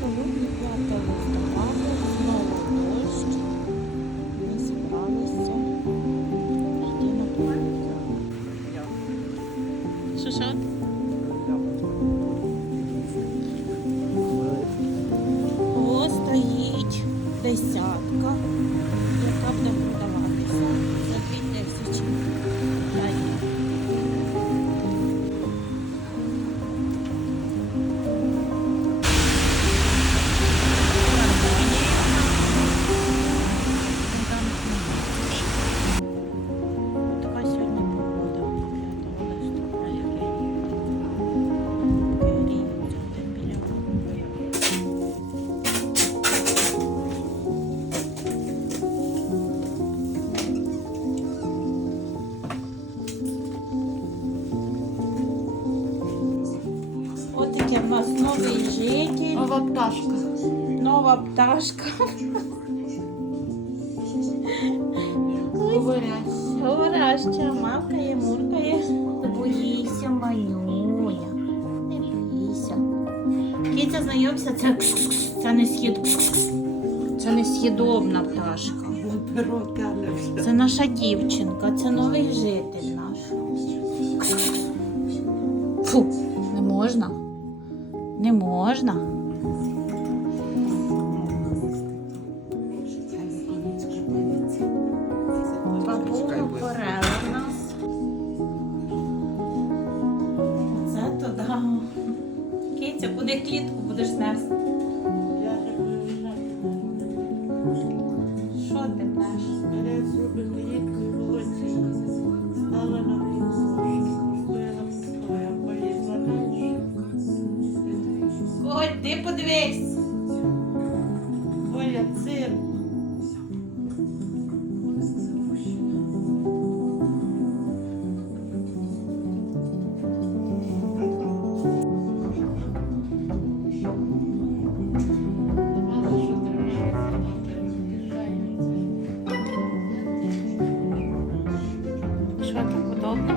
Сьогодні 5 листопада, знову дощ. Ми зібралися. Йти на вулицю. Що що? О, стоїть десятка, нас новий житель, Нова пташка. нова пташка. Говорять. Говоряща, мавкає, муркає. Не боїся, манюня. Не бійся. Кітя, знайомся, це це не схід. Це не пташка. Це наша дівчинка, це новий житель наш. Фу, не можна. Не можна. Бабуга порела нас. Оце то да. Киця, куди клітку будеш нести? Що ти пеш? ти подивись. Оля, цирк. Що так удобно?